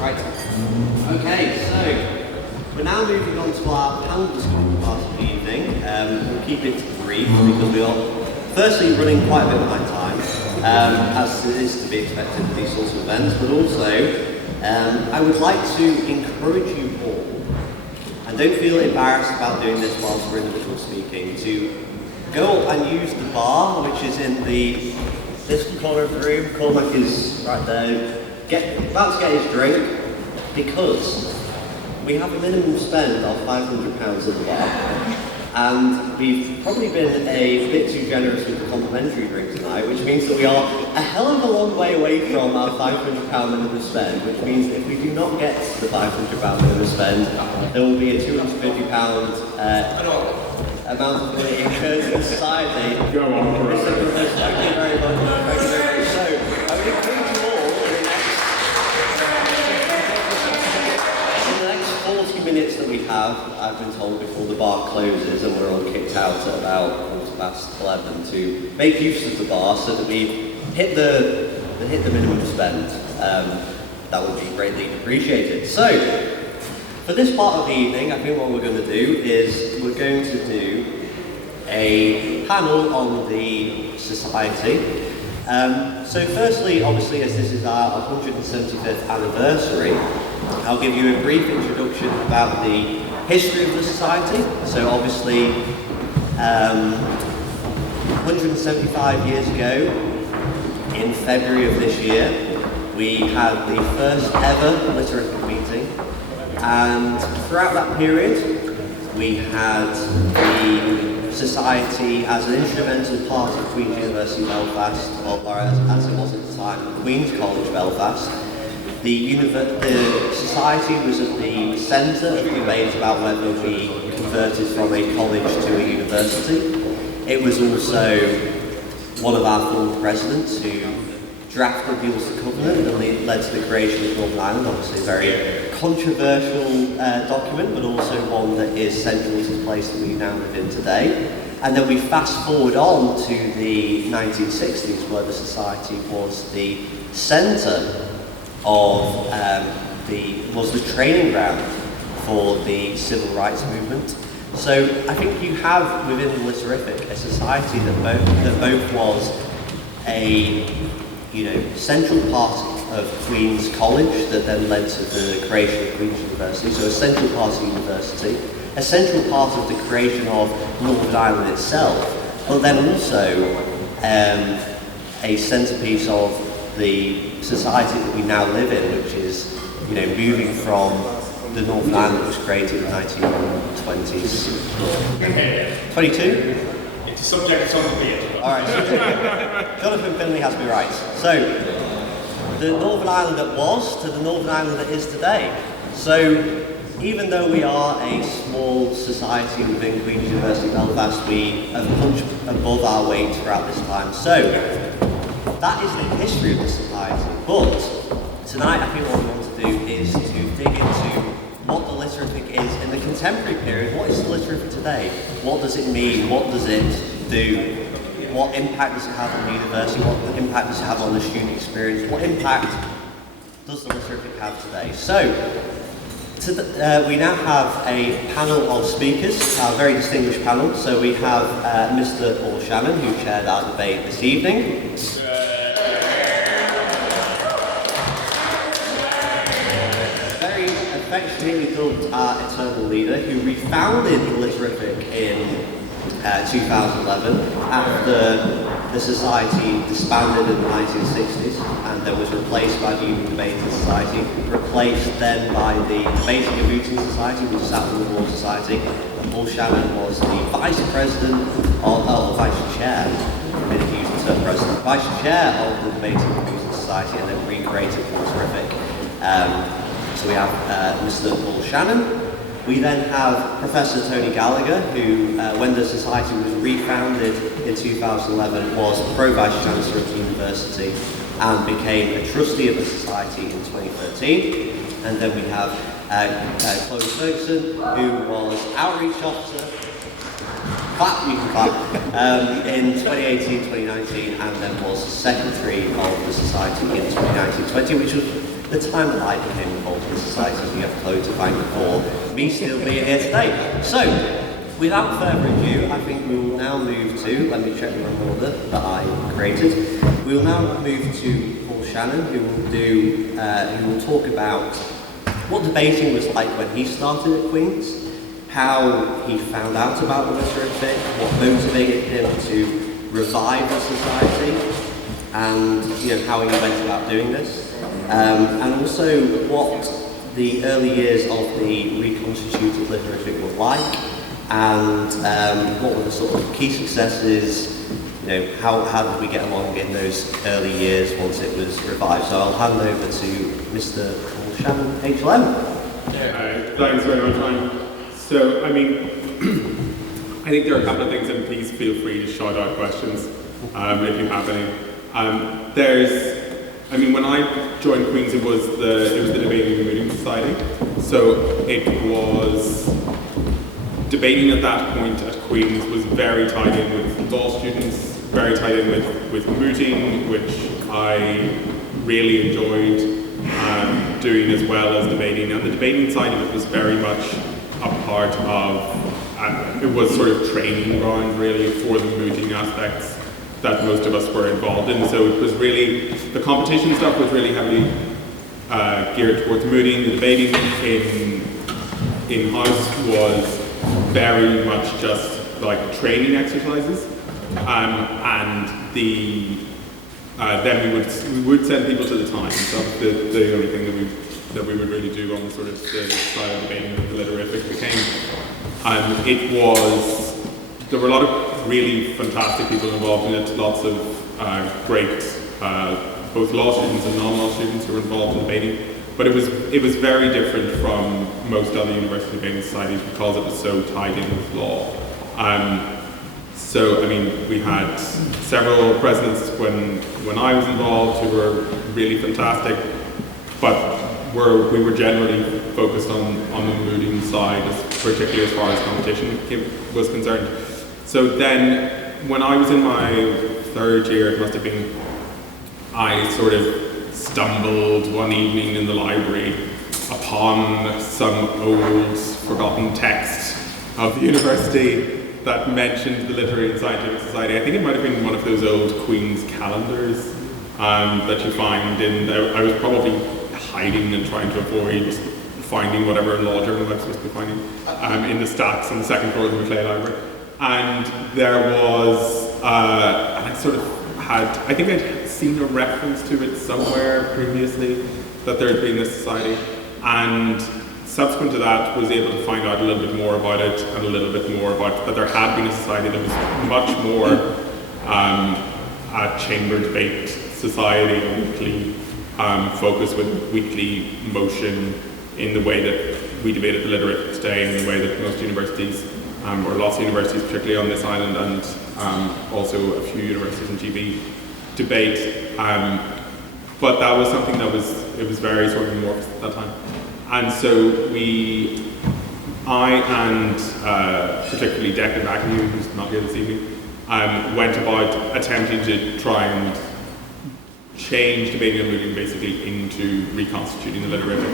Right. Okay, so we're now moving on to our panel discussion part of the evening. We'll keep it brief because we are firstly running quite a bit behind time, as it is to be expected with these sorts of events, but also I would like to encourage you all, and don't feel embarrassed about doing this whilst we're individual speaking, to go up and use the bar, which is in this corner of the room. Cormac is right there, about to get his drink, because we have a minimum spend of £500 at the bar, and we've probably been a bit too generous with the complimentary drink tonight, which means that we are a hell of a long way away from our £500 minimum spend, which means that if we do not get the £500 minimum spend, there will be a £250 amount of money incurred in society. Go on, Thank you very much. Thank you very much. So, I would encourage you all in the next 40 minutes that we have, I've been told, before the bar closes and we're all kicked out at about 11, to make use of the bar so that we hit the minimum spend. That would be greatly appreciated. So, for this part of the evening, I think what we're going to do is we're going to do a panel on the society. So firstly, obviously, as this is our 175th anniversary, I'll give you a brief introduction about the history of the society. So obviously, 175 years ago, in February of this year, we had the first ever Literature meeting. And throughout that period, we had the society as an instrumental part of Queen's University Belfast, or as it was at the time, Queen's College Belfast. The society was at the centre of debate about whether we converted from a college to a university. It was also one of our former presidents who drafted the Ulster Covenant and led to the creation of Northern Ireland, obviously a very controversial document, but also one that is central to the place that we now live in today. And then we fast forward on to the 1960s, where the society was the centre of was the training ground for the civil rights movement. So I think you have within the Litterific a society that both was a central part of Queen's College that then led to the creation of Queen's University, so a central part of the university, a central part of the creation of Northern Ireland itself, but then also a centrepiece of the society that we now live in, which is, moving from the Northern Ireland that was created in the 1920s. 22? It's a subject of some debate. Alright, Jonathan Finley has me right. So, the Northern Ireland that was to the Northern Ireland that is today. So, even though we are a small society within Queen's University Belfast, we have punched above our weight throughout this time. So, that is the history of the society. But, tonight I think what we want to do is to dig into what the Litterific is in the contemporary period. What is the Litterific today? What does it mean? What does it do? What impact does it have on the university? What impact does it have on the student experience? What impact does the Litterific have today? So, we now have a panel of speakers, a very distinguished panel. So we have Mr. Paul Shannon, who chaired our debate this evening. Very affectionately dubbed our eternal leader, who refounded the Litterific in 2011 after the society disbanded in the 1960s and then was replaced by the Union Debating Society, replaced then by the Debating and Mooting Society, which sat with the Law Society. And Paul Shannon was the vice chair, vice chair of the Debating and Mooting Society, and then recreated the Litterific. So we have Mr. Paul Shannon. We then have Professor Tony Gallagher, who, when the society was refounded in 2011, was Pro-Vice Chancellor of the university and became a trustee of the society in 2013. And then we have Chloe Ferguson, who was Outreach Officer Clap, you can clap. In 2018, 2019, and then was secretary of the Society in 2019-20, which was the time that I became involved in the Society, so you have Chloe to thank for me still being here today. So, without further ado, I think we will now move to, let me check the wrong order that I created. We will now move to Paul Shannon, who will talk about what debating was like when he started at Queen's, how he found out about the literature, what motivated him to revive the society, and how he went about doing this, and also what the early years of the reconstituted literature were like, and what were the sort of key successes. How did we get along in those early years once it was revived? So I'll hand over to Mr. Paul Shannon, HLM. Thanks very much, Ryan. So, I think there are a couple of things, and please feel free to shout out questions if you have any. When I joined Queen's, it was the Debating and Mooting Society. So it was debating at that point at Queen's was very tied in with law students, very tied in with mooting, which I really enjoyed doing as well as debating. And the debating side of it was very much a part of, it was sort of training ground really for the mooting aspects that most of us were involved in. So it was really, the competition stuff was really heavily geared towards mooting. The debating in-house was very much just like training exercises. Then we would send people to the Times. So the only thing that we would really do on the sort of the style of debating that the Litterific became. There were a lot of really fantastic people involved in it, lots of great both law students and non-law students who were involved in debating. But it was very different from most other university debating societies because it was so tied in with law. We had several presidents when I was involved who were really fantastic, but we were generally focused on the mooting side, particularly as far as competition was concerned. So then, when I was in my third year, it must have been, I sort of stumbled one evening in the library upon some old forgotten text of the university that mentioned the Literary and Scientific Society. I think it might have been one of those old Queen's calendars that you find I was probably hiding and trying to avoid finding whatever law journal I was supposed to be finding in the stacks on the second floor of the Macleay Library. And there was, and I think I'd seen a reference to it somewhere previously, that there had been this society, and subsequent to that was able to find out a little bit more about it, and a little bit more about that there had been a society that was much more a chamber debate society, a weekly focus with weekly motion in the way that we debate at the Litterific today, and in the way that most universities, or lots of universities, particularly on this island, and also a few universities in GB, debate. But that was something that was very sort of amorphous at that time. And so I and particularly Declan McAnew, who's not here this evening, went about attempting to try and change debating and mooting basically into reconstituting the Litterific.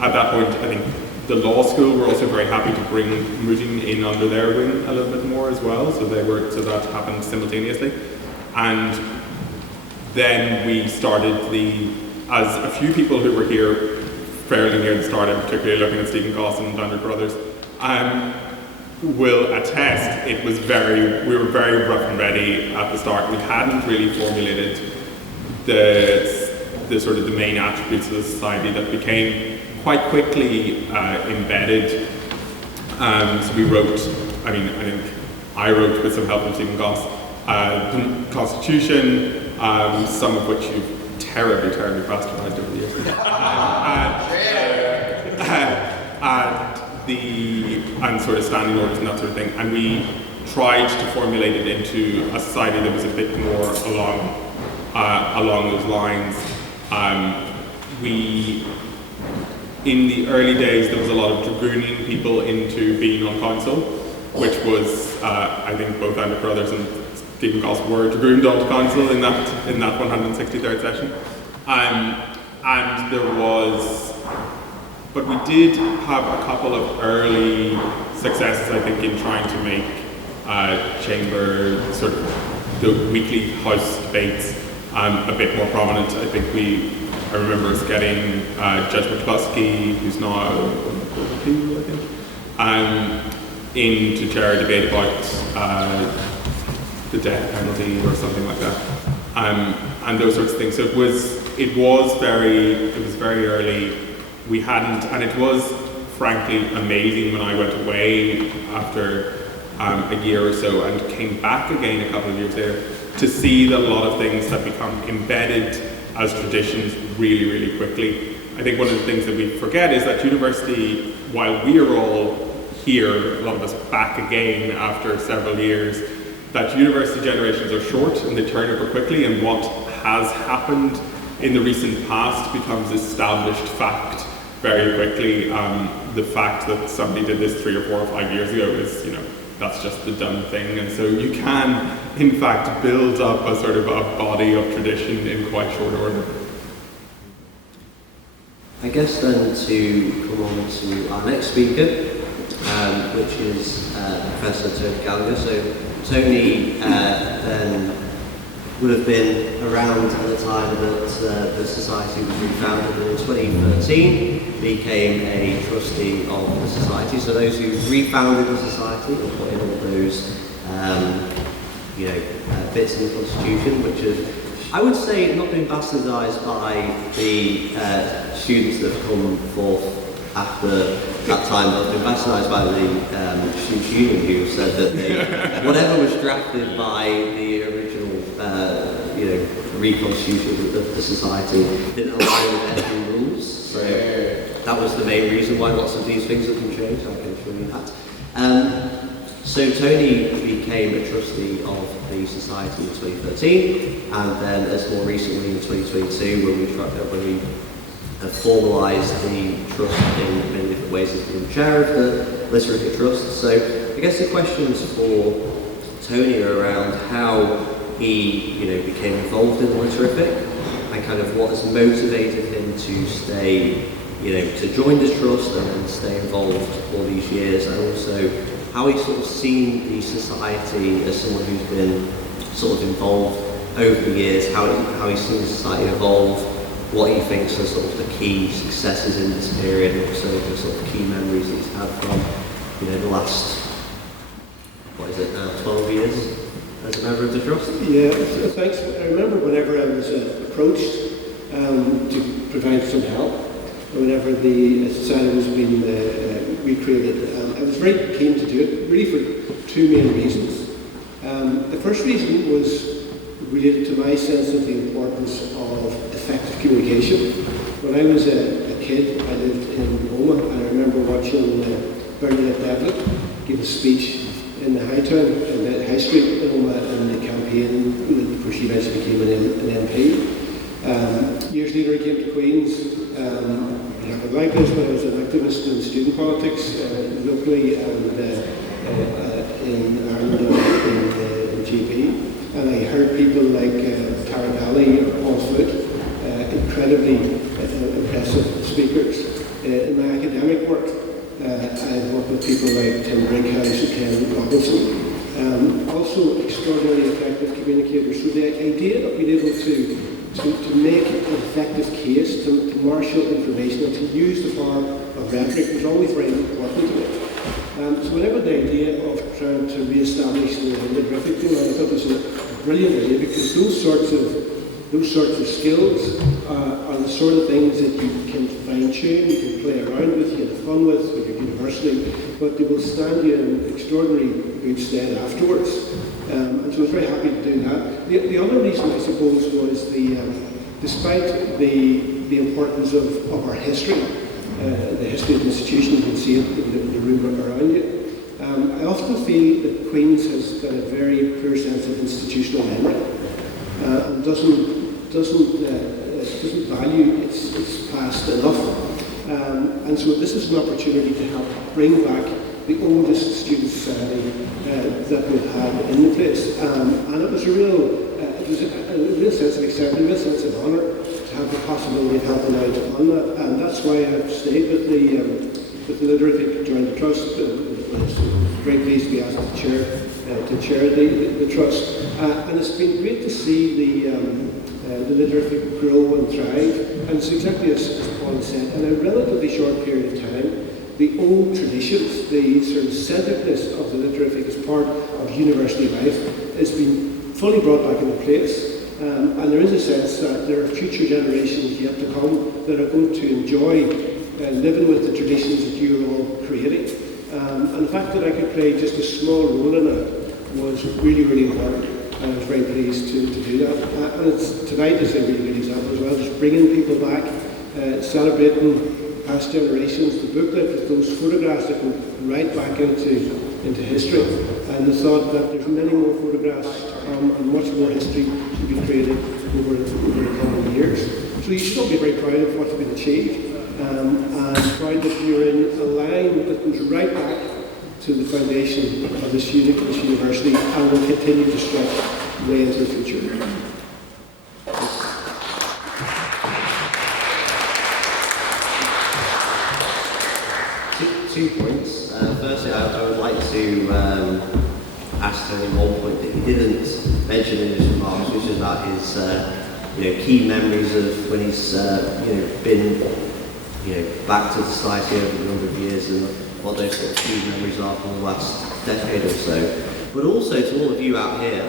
At that point, I think the law school were also very happy to bring mooting in under their wing a little bit more as well, so that happened simultaneously. And then we started as a few people who were here fairly near the start, and particularly looking at Stephen Goss and Andrew Carruthers, will attest, we were very rough and ready at the start. We hadn't really formulated the sort of the main attributes of the society that became quite quickly embedded. So we wrote, I think I wrote with some help from Stephen Goss, the Constitution, some of which you've terribly bastardized over the years. And sort of standing orders and that sort of thing. And we tried to formulate it into a society that was a bit more along those lines. In the early days, there was a lot of dragooning people into being on council, which was, I think both Andrew Carruthers and Stephen Goss were groomed onto council in that 163rd session. And there was, but we did have a couple of early successes, I think, in trying to make chamber, sort of the weekly house debates a bit more prominent. I think I remember us getting Judge McCluskey, who's now I think, in to chair a debate about the death penalty or something like that, and those sorts of things. So it was very early. We hadn't, and it was frankly amazing when I went away after a year or so and came back again a couple of years later to see that a lot of things have become embedded as traditions really, really quickly. I think one of the things that we forget is that university, while we are all here, a lot of us back again after several years, that university generations are short and they turn over quickly, and what has happened in the recent past becomes established fact very quickly. The fact that somebody did this 3 or 4 or 5 years ago is, that's just the done thing. And so you can, in fact, build up a sort of a body of tradition in quite short order. I guess then to come on to our next speaker, which is Professor Tony Gallagher. So Tony then would have been around at the time that the Society was refounded, and in 2013 became a trustee of the Society. So those who refounded the Society and put in all those bits in the Constitution, which have, I would say, not been bastardised by the students that have come forth after that time, but been bastardised by the Students' Union, who said that whatever was drafted by the original reconstitution of the Society didn't align with their rules. So that was the main reason why lots of these things have been changed. I can assure you that. So Tony became a trustee of the Society in 2013, and then as more recently in 2022 when we formalised the trust in many different ways as being chair of the Literary Trust. So I guess the questions for Tony are around how he became involved in the Litterific, and kind of what has motivated him to stay, to join this trust and stay involved all these years, and also how he's sort of seen the Society as someone who's been sort of involved over the years, how he's seen the Society evolve, what he thinks are sort of the key successes in this period, and also the sort of key memories that he's had from, the last, 12 years as a member of the Trust? Yeah, thanks. I remember whenever I was approached to provide some help, whenever the Society was being recreated, I was very keen to do it, really for 2 main reasons. The first reason was related to my sense of the importance of effective communication. When I was a kid, I lived in Roma, and I remember watching Bernadette Devlin give a speech in the High Street in Roma in the campaign before she eventually became an MP. Years later I came to Queen's. I liked this when I was an activist in student politics, locally and in Ireland in GP. And I heard people like Tara Daly or Paul Foote, incredibly impressive speakers. In my academic work, I've worked with people like Tim Brinkhouse and Ken Robinson, also extraordinarily effective communicators. So the idea of being able to make an effective case, to marshal information and to use the power of rhetoric was always very important to me. So whenever the idea of trying to re-establish the Litterific thing, I thought it was a brilliant idea, because those sorts of skills are the sort of things that you can fine-tune, you can play around with, you have fun with your university, but they will stand you in extraordinary good stead afterwards. And so I was very happy to do that. The other reason, I suppose, was despite the importance of our history, the history of the institution, you can see it in the room around you. I often feel that Queen's has got a very poor sense of institutional memory and doesn't value its past enough. And so this is an opportunity to help bring back the oldest student society that we've had in the place. And it was a real sense of excitement, a real sense of honour to have the possibility of helping out on that. And that's why I've stayed with the Literacy, joined the Trust. I was very pleased to be asked to chair the Trust. And it's been great to see the Literacy grow and thrive. And it's exactly as Paul said, in a relatively short period of time, the old traditions, the sort of centredness of the Literacy as part of university life has been fully brought back into place. And there is a sense that there are future generations yet to come that are going to enjoy living with the traditions that you are all creating. And the fact that I could play just a small role in it was really, really important. And I was very pleased to do that. And tonight is a really good example as well, just bringing people back, celebrating past generations, the booklet with those photographs that go right back into history. And the thought that there's many more photographs and much more history to be created over the coming years. So you should all be very proud of what's been achieved. And proud that you're in a line that goes right back to the foundation of this university and will continue to stretch way into the future. Two points. Firstly, I would like to ask Tony one point that he didn't mention in his remarks, which is about his key memories of when he's been back to the society over a number of years and what those sort of key memories are from the last decade or so. But also to all of you out here,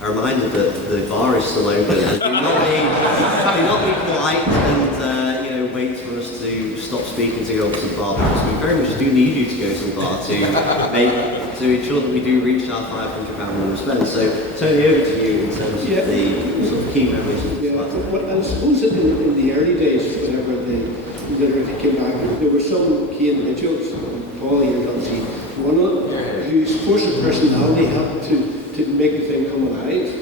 a reminder that the bar is still open. And do not be polite and wait for us to stop speaking to go up to the bar, because we very much do need you to go to the bar to ensure that we do reach our £500 minimum spend. So Tony, over to you in terms of the sort of key memories of the class. Well, I suppose that in the early days, whenever the Literacy came back, there were some key individuals, Paul here is obviously one of them, whose force of personality helped to make the thing come alive.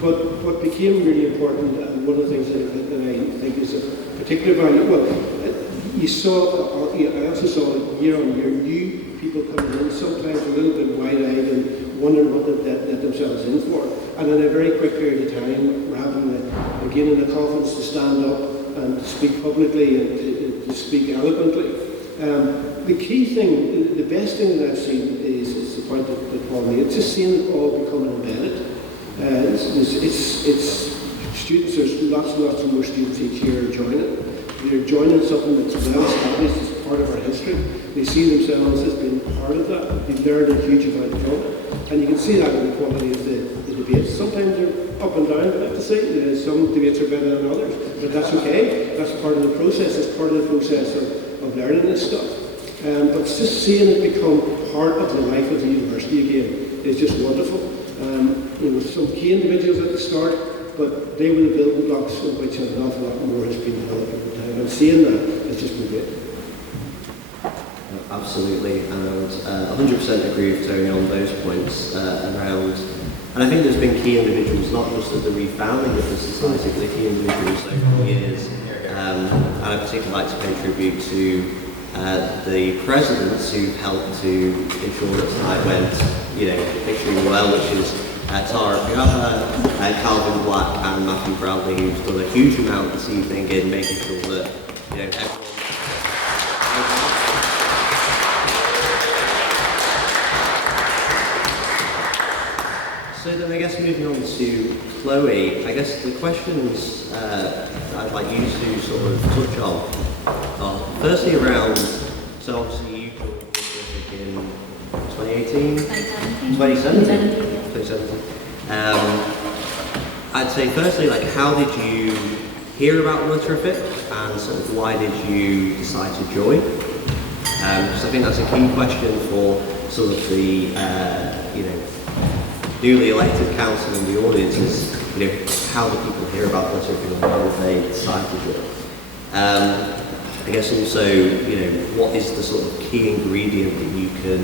But what became really important, and one of the things that I think is of particular value, I also saw year on year new people coming in, sometimes a little bit wide-eyed and wondering what they'd let themselves in for. And in a very quick period of time, we're having gaining the confidence to stand up and to speak publicly and to speak eloquently. The key thing, the best thing that I've seen is the point that Paul made. It's just seeing it all becoming embedded. It's students. There's lots and lots of more students each year joining. They're joining something that's well established as part of our history. They see themselves as being part of that. They've learned a huge amount from it, and you can see that in the quality of the debates. Sometimes they're up and down, but I have to say, some debates are better than others, but that's okay. That's part of the process. It's part of the process of learning this stuff. But just seeing it become part of the life of the university again is just wonderful. Some key individuals at the start, but they were the building blocks on which an awful lot more has been developed over time. And seeing that has just been great. Absolutely, and 100% agree with Tony on those points around. And I think there's been key individuals, not just at the refounding of the society, but key individuals over the years. And I'd particularly like to pay tribute to the presidents who helped to ensure that tonight went, extremely well, which is Tara Piaha, Calvin Black, and Matthew Bradley, who's done a huge amount this evening in making sure that everyone. So then I guess moving on to Chloe, I guess the questions I'd like you to sort of touch on are firstly around, so obviously you joined in 2018? 2017. I'd say firstly, how did you hear about Literafic and sort of why did you decide to join? Because I think that's a key question for sort of the, newly elected council in the audience is, how do people hear about Literafic and why did they decide to join? I guess also, what is the sort of key ingredient that you can,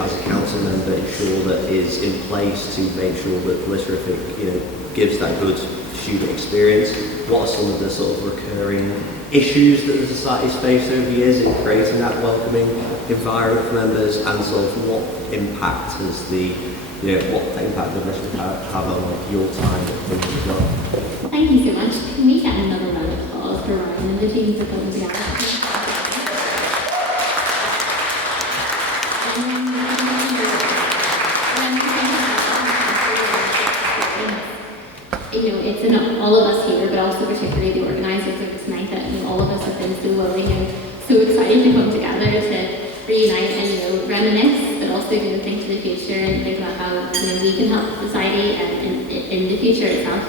as a council member, ensure that is in place to make sure that Glitterific, gives that good student experience? What are some of the sort of recurring issues that the society's faced over the years in creating that welcoming environment for members, and sort of what impact has what impact does this have on your time at things as well? Thank you so much. Can we get another round of applause for Ryan and the team for coming together? It's in all of us here, but also particularly the organisers of this night, that all of us have been so willing and so excited to come together to reunite and reminisce, but also think to the future and think about how we can help society and in the future itself.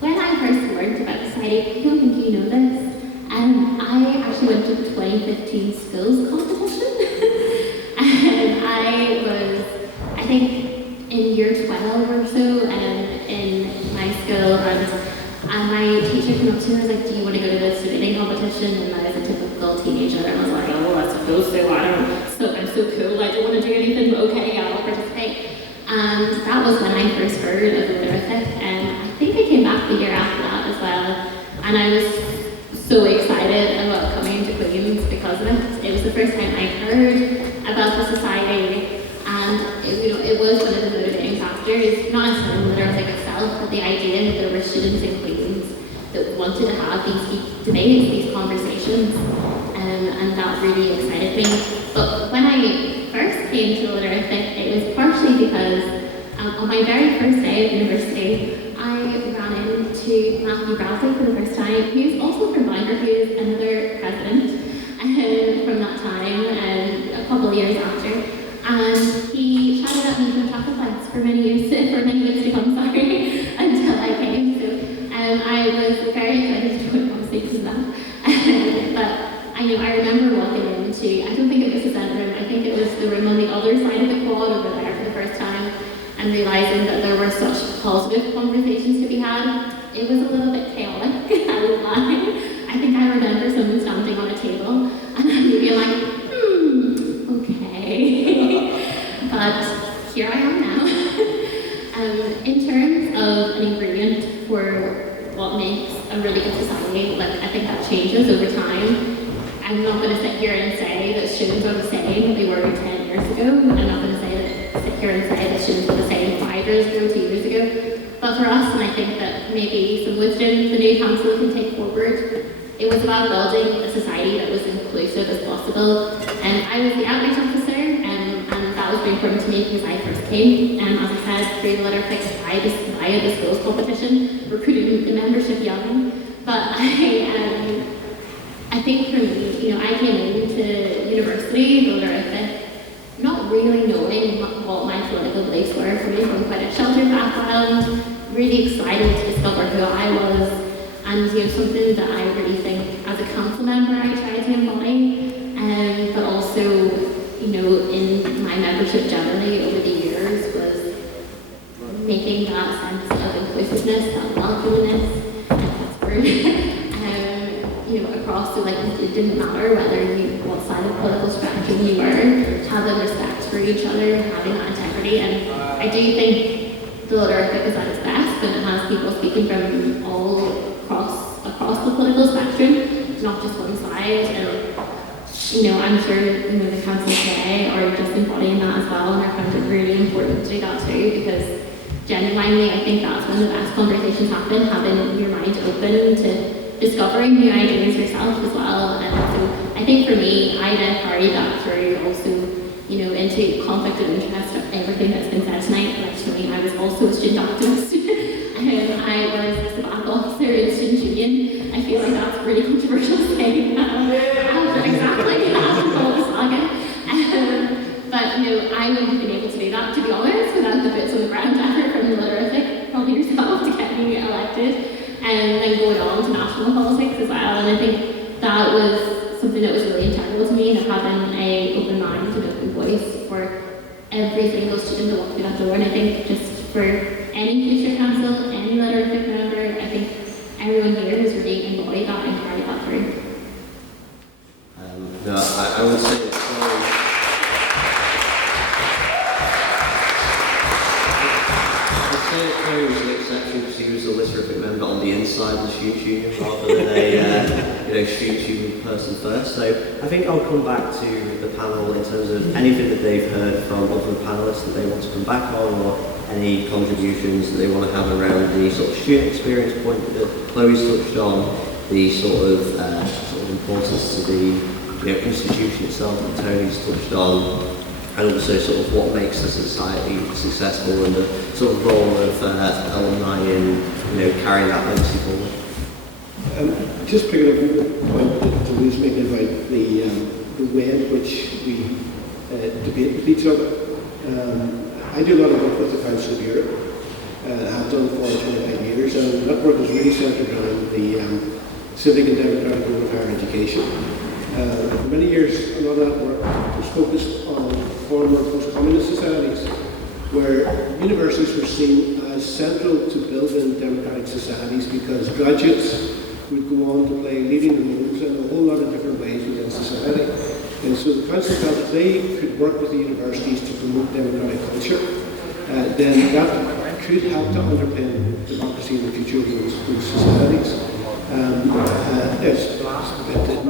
When I first learned about society, I don't think you know this, I actually went to the 2015 schools competition, and I was, I think, in year 12 or so, in my school, and my teacher came up to me and was like, do you want to go to this debating competition? And I was a typical teenager, and I was like, oh, I suppose so, I'm so cool, I don't want to do anything, but okay, yeah, I'll participate. And that was when I first heard of Glitterific, and I think I came back the year after that as well, and I was so excited about coming to Queen's because of it. It was the first time I heard about the society, and it was one of the motivating factors, not necessarily Glitterific itself, but the idea that there were students in Queen's that wanted to have these debates, these conversations, and that really excited me. But when I first came to Glitterific, it was partially because on my very first day of university, I ran into Matthew Bradley for the first time. He was also from Gallagher, he was another president from that time, a couple of years after. And he shouted at me from chocolate flags for many years to come, until I came. So I was very excited to join conversations then. But I remember walking into, I don't think it was the centre room, I think it was the room on the other side of the quad over there for the first time, and realising that there were such positive conversations to be had. It was a little bit chaotic, I won't lie. I think I remember someone standing on a table, and I'd be like, okay. But here I am now. In terms of an ingredient for what makes a really good society, I think that changes over time. I'm not going to sit here and say that students are the same that they were 10 years ago. I'm not going to sit here and say that students were the same 5 years ago, 2 years ago. But for us, and I think that maybe some wisdom the new council can take forward, it was about building a society that was inclusive as possible. And I was the outreach officer, and that was very important to me because I first came. And as I said, through the Glitterific, via the schools competition, recruiting the membership young. But I think for me, I came into university, Glitterific, not really knowing what my political beliefs were, coming from quite a sheltered background, really excited to discover who I was, and something that I really think as a council member I try to embody, but also in my membership generally over the years was making that sense of inclusiveness, that welcomeness, across, so it didn't matter what side of the political spectrum you were, having respect for each other, having that integrity. And I do think the Glitterific is at its best when it has people speaking from all across the political spectrum, not just one side. And I'm sure the council today are just embodying that as well, and I found it really important to do that too, because genuinely I think that's when the best conversations happen, having your mind open to discovering new ideas yourself as well. And so I think for me, I then carried that through also, into conflict of interest of everything that's been said tonight. To me, I was also a student activist. I was a sabbatical officer in Student Union. I feel like that's a really controversial to say after all the saga. But I wouldn't have been able to do that, to be honest, without the boots on the ground effort from the Glitterific, probably yourself, to get me elected, and then going on to national politics as well. And I think that was something that was really integral to me, having an open mind and an open voice for every single student that walked through that door. And I think just for any future council, any Glitterific member, I think everyone here has really embodied that and carried that through. QUBSU as a literate member on the inside of the students' union rather than a students' union person first. So I think I'll come back to the panel in terms of anything that they've heard from other panelists that they want to come back on, or any contributions that they want to have around the sort of student experience point that Chloe's touched on, the sort of importance to the institution itself that Tony's touched on, and also sort of what makes a society successful and the sort of role of alumni in carrying that legacy forward. Just picking up the point that Louise making about the way in which we debate with each other. I do a lot of work with the Council of Europe. I have done for 25 years, and that work is really centred around the civic and democratic role of higher education. For many years, a lot of that work was focused on former post-communist societies, where universities were seen as central to building democratic societies because graduates would go on to play leading roles in a whole lot of different ways within society. And so the Council felt that they could work with the universities to promote democratic culture. Then that could help to underpin democracy in the future of those societies. It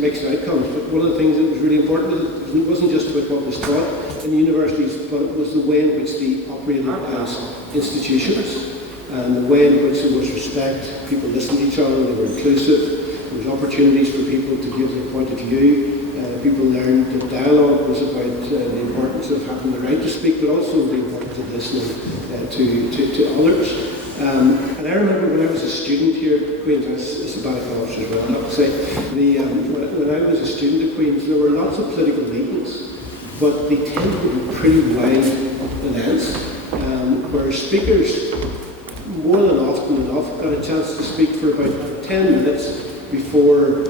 makes outcomes, but one of the things that was really important was it wasn't just about what was taught in the universities, but it was the way in which they operated as institutions, and the way in which there was respect, people listened to each other, they were inclusive, there was opportunities for people to give their point of view. People learned that dialogue was about the importance of having the right to speak, but also the importance of listening to others. And I remember when I was a student here at Queen's, as a Bath officer as well, I have to say, when I was a student at Queen's, there were lots of political meetings, but they tended to be pretty wide events, where speakers, more than often enough, got a chance to speak for about 10 minutes before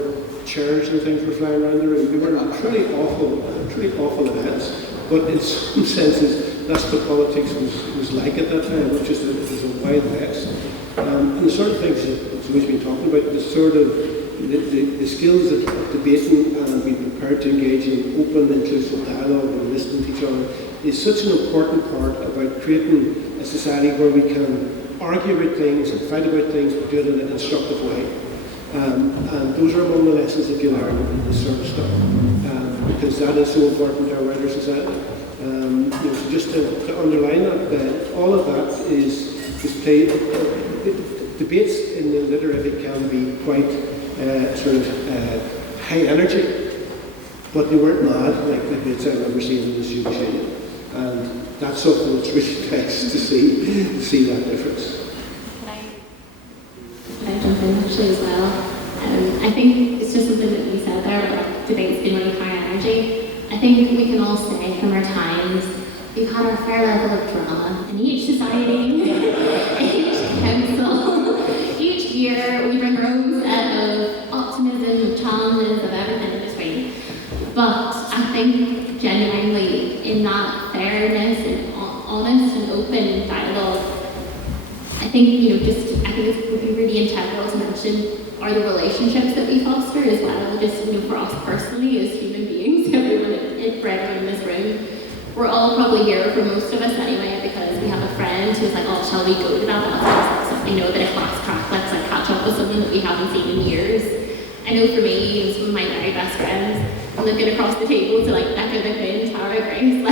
chairs and things were flying around the room. They were pretty awful events, but in some senses, that's what politics was like at that time, which is that it was a wild west. And the sort of things that we've been talking about, the sort of the skills of debating and being prepared to engage in open, inclusive dialogue and listening to each other is such an important part about creating a society where we can argue about things and fight about things, but do it in an instructive way. And those are among the lessons that you learn in this sort of stuff, because that is so important to our wider society. So just to underline that, all of that is played. Debates in the literary can be quite high energy, but they weren't mad like the debates I remember seeing in the student union. And that's something that's really nice to see that difference. Can I jump in actually as well? I think it's just something that we said there about debates being really high energy. I think we can all say from our times, we've had our fair level of drama in each society, each council, each year we bring our own set of optimism, of challenges, of everything in between. But I think genuinely in that fairness and honest and open dialogue, I think it would be really integral to mention are the relationships that we foster as well, just for us personally as human beings, for everyone in this room. We're all probably here, for most of us anyway, because we have a friend who's like, oh, shall we go to that? I know that a class crack, let's catch up with someone that we haven't seen in years. I know for me, it was one of my very best friends. I'm looking across the table to Becca the Quinn, Tara, Grace,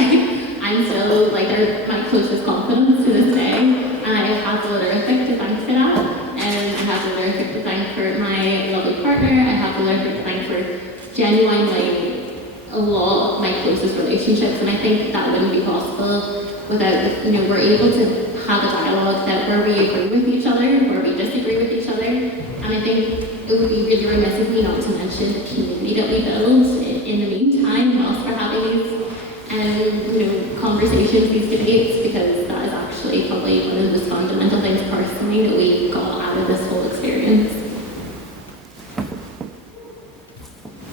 I'm still they're my closest confidants to this day. And I have the Lyrific to thank for that. And I have the Lyrific to thank for my lovely partner. I have the Lyrific to thank for genuinely a lot of my closest relationships. And I think that wouldn't be possible without, we're able to have a dialogue where we agree with each other, where we disagree with each other. And I think it would be really remiss of me not to mention the community that we build in the meantime whilst we're having these conversations, these debates, because that is actually probably one of the most fundamental things personally that we got out of this whole experience.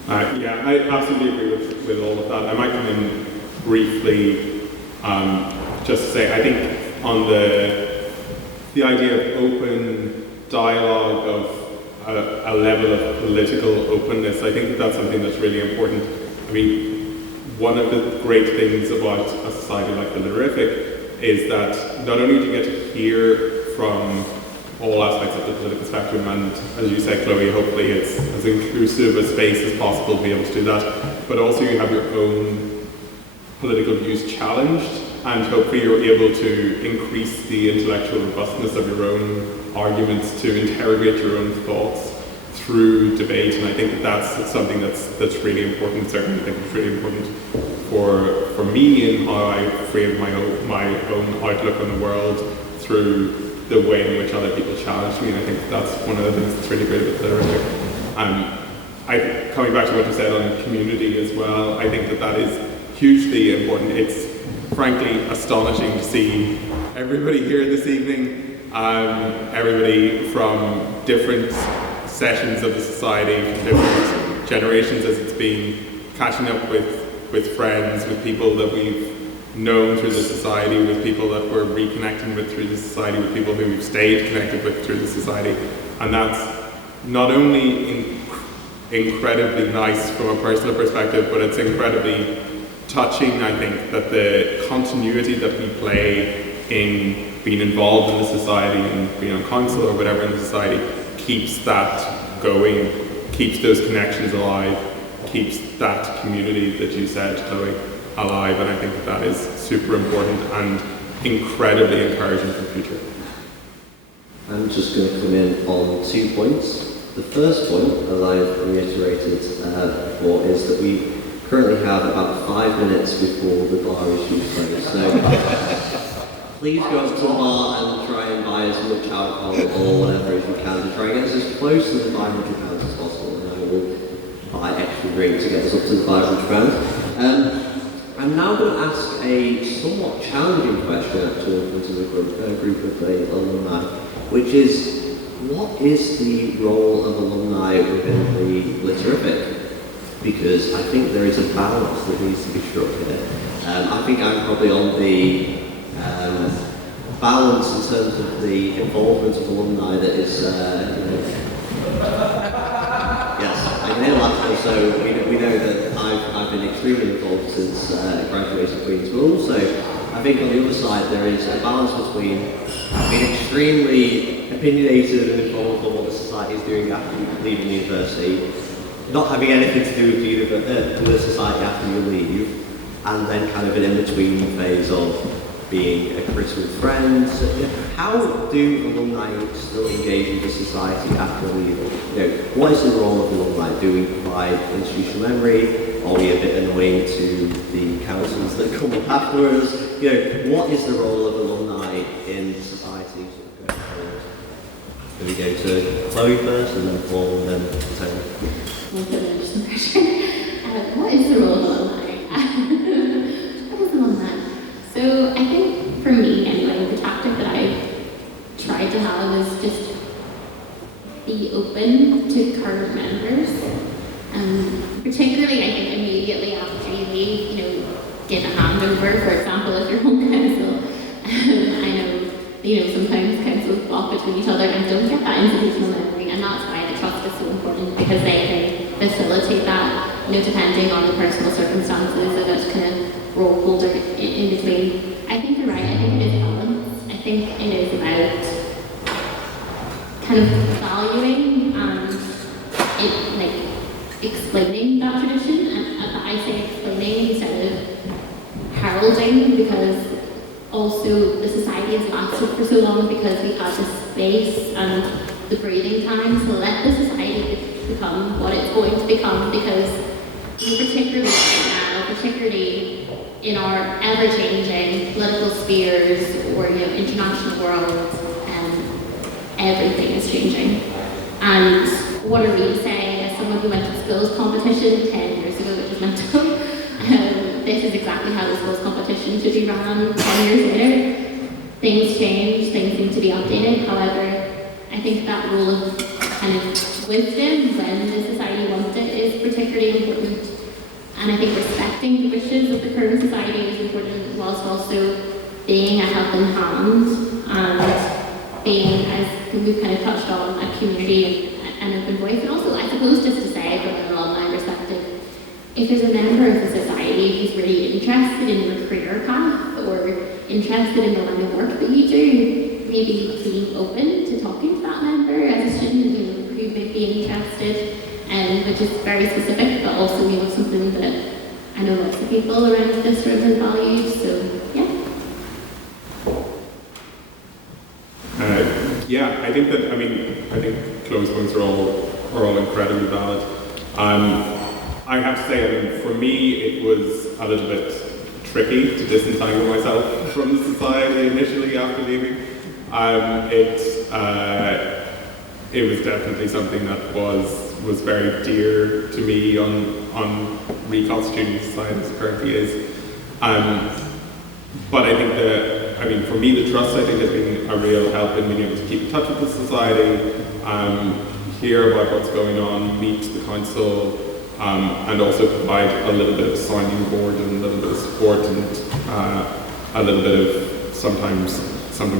Yeah, I absolutely agree with all of that. I might come in briefly just to say, I think on the idea of open dialogue, of a level of political openness, I think that's something that's really important. I mean, one of the great things about a society like the Lyrific is that not only do you get to hear from all aspects of the political spectrum, and as you said, Chloe, hopefully it's as inclusive a space as possible to be able to do that. But also you have your own political views challenged, and hopefully you're able to increase the intellectual robustness of your own arguments, to interrogate your own thoughts through debate. And I think that that's something that's really important. Certainly I think it's really important for me in how I frame my own outlook on the world through the way in which other people challenge me. And I think that's one of the things that's really great about the coming back to what you said on community as well, I think that is hugely important. It's frankly astonishing to see everybody here this evening, everybody from different sessions of the society, from different generations as it's been, catching up with friends, with people that we've known through the society, with people that we're reconnecting with through the society, with people who we've stayed connected with through the society. And that's not only incredibly nice from a personal perspective, but it's incredibly touching, I think, that the continuity that we play in being involved in the society and being on council or whatever in the society keeps that going, keeps those connections alive, keeps that community that you said, Chloe, alive. And I think that is super important and incredibly encouraging for the future. I'm just going to come in on 2 points. The first point, as I've reiterated before, is that we currently have about 5 minutes before the bar is due to close. So please go up to the bar and try and buy as much alcohol or whatever as you can to try and get us as close to the £500 as possible. And I will buy extra drinks to get us up to the £500. I'm now going to ask a somewhat challenging question actually in front of a group of the alumni, which is, what is the role of alumni within the Literific? Because I think there is a balance that needs to be struck here. I think I'm probably on the balance in terms of the involvement of alumni that is, yes, I can hear laughter, so we know that I've been extremely involved since graduating Queen's, but also I think on the other side there is a balance between being extremely opinionated and involved in what the society is doing after you leave university, not having anything to do with the society after you leave, and then kind of an in-between phase of being a critical friend. So, how do alumni still engage with the society after leaving? What is the role of alumni? Do we provide institutional memory? Are we a bit annoying to the councils that come up afterwards? What is the role of alumni in society sort of going forward? Can we go to Chloe first, and then Paul, and then Tony? What is the role of alumni? What is alumni? So I think for me, anyway, the tactic that I tried to have is just be open to current members. Particularly, I think immediately after you leave, give a handover. For example, if you're on council, I know, sometimes councils block between each other and don't get that institutional memory, and that's why the trust is so important, because they can facilitate that, depending on the personal circumstances of each kind of role holder in between. I think you're right. I think it is balance. I think it is about kind of valuing and explaining that tradition, and I say explaining instead of heralding, because also the society has lasted for so long because we've had the space and the breathing time to let the society become what it's going to become, because particularly right now, particularly in our ever-changing political spheres or international world, everything is changing. And what are we saying as someone who went to skills competition 10 years ago, which is mental? This is exactly how the skills competition should be run 10 years later. Things change, things need to be updated. However, I think that role of kind of wisdom when the society wants it is particularly important. And I think respecting the wishes of the current society is important, whilst also being a helping hand and being, as we've kind of touched on, a community and an open voice. And also, I suppose, just to say from an alumni perspective, if there's a member of the society who's really interested in your career path or interested in the line of work that you do, maybe being open to talking to that member as a student, who might be interested, which is very specific, but also something that I know lots of people around this room have valued. So yeah. I think that I think Chloe's points are all incredibly valid. I have to say, for me, it was a little bit tricky to disentangle myself from the society initially after leaving. It was definitely something that was very dear to me on reconstituting society as it currently is. But I think for me, the trust, I think, has been a real help in being able to keep in touch with the society, hear about what's going on, meet the council, and also provide a little bit of sounding board and a little bit of support and a little bit of sometimes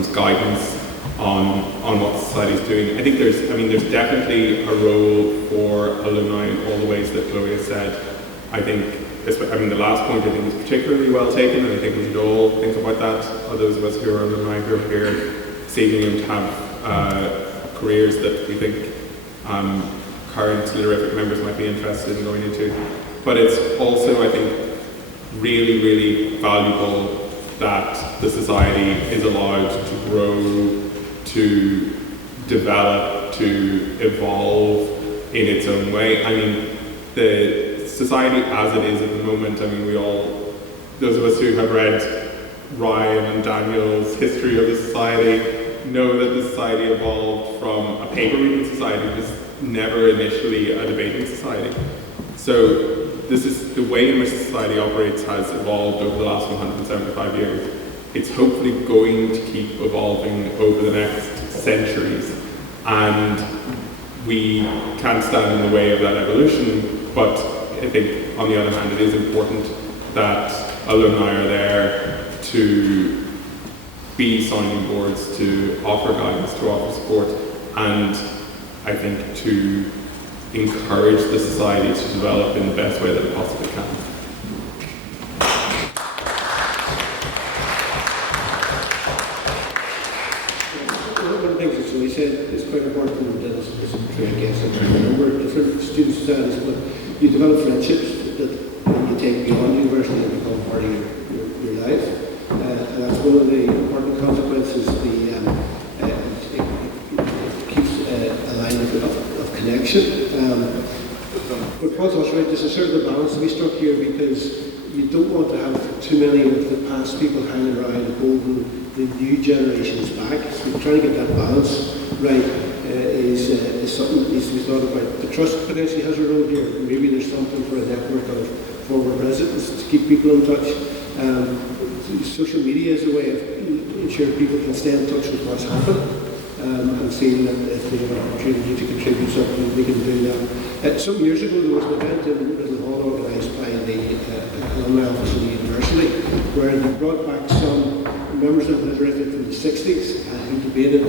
guidance on what society is doing. I think there's definitely a role for alumni in all the ways that Chloe has said. I think the last point I think is particularly well taken, and I think we should all think about that. Those of us who are alumni who are here this evening and have careers that we think current Literarific members might be interested in going into. But it's also, I think, really, really valuable that the society is allowed to grow, to develop, to evolve in its own way. The society as it is at the moment, those of us who have read Ryan and Daniel's history of the society know that the society evolved from a paper reading society. It was never initially a debating society. So this is the way in which society operates has evolved over the last 175 years. It's hopefully going to keep evolving over the next centuries, and we can't stand in the way of that evolution. But I think, on the other hand, it is important that alumni are there to be sounding boards, to offer guidance, to offer support, and I think to encourage the society to develop in the best way that it possibly can. One of the things that Zoe said is quite important, and is true, I guess, in a number of different student societies, but you develop friendships that you take beyond university and become part of your life. And that's one of the important consequences. It keeps a line of connection. But Paul's also right, there's a sort of a balance to be struck here, because you don't want to have too many of the past people hanging around holding the new generations back. So trying to get that balance right is something that needs to be thought about. The trust potentially has a role here. Maybe there's something for a network of former presidents to keep people in touch. Social media is a way of ensuring people can stay in touch with what's happened, and feel that if they have an opportunity to contribute something, we can do that. Some years ago there was an event in Little Hall organised by the Alumni Office of the University, where they brought back some members of the Literarific from the 60s who debated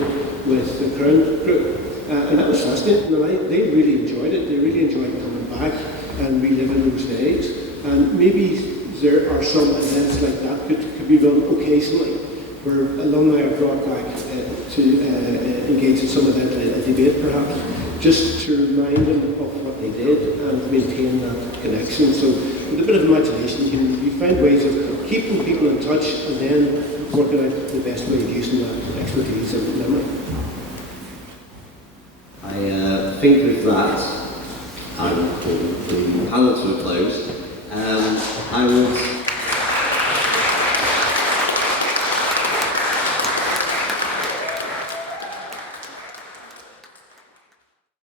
with the current group. And that was fascinating, and they really enjoyed it. They really enjoyed coming back and reliving those days. And maybe there are some events like that could be run occasionally, where alumni are brought back to engage in some event, a debate perhaps, just to remind them of what they did and maintain that connection. So with a bit of imagination, you find ways of keeping people in touch and then working out the best way of using that expertise and memory. I think with that, I'm putting the panel to a close. I would